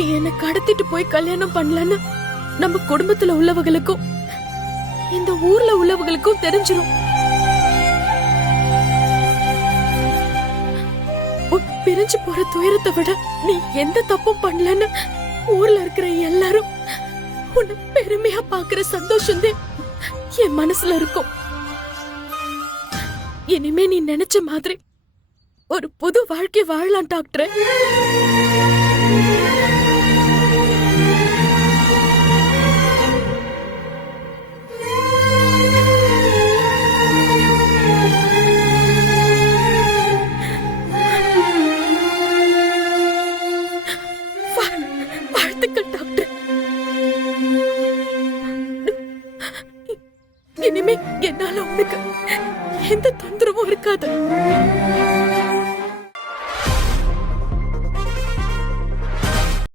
நீ என்ன கடத்திட்டு போய் கல்யாணம் பண்ணலன்னு நம்ம குடும்பத்துல உள்ளவங்களுக்கும் இந்த ஊர்ல உள்ளவங்களுக்கும் தெரிஞ்சிரும். பிரிஞ்சு போற துயரத்தை விட நீ எந்த தப்பும் பண்ணலன்னு ஊர்ல இருக்கிற எல்லாரும் உன்னை பெருமையா பாக்குற சந்தோஷம் என் மனசுல இருக்கும். இனிமே நீ நினைச்ச மாதிரி ஒரு புது வாழ்க்கை வாழலாம் டாக்டர். வாழ்த்துக்கள் டாக்டர்.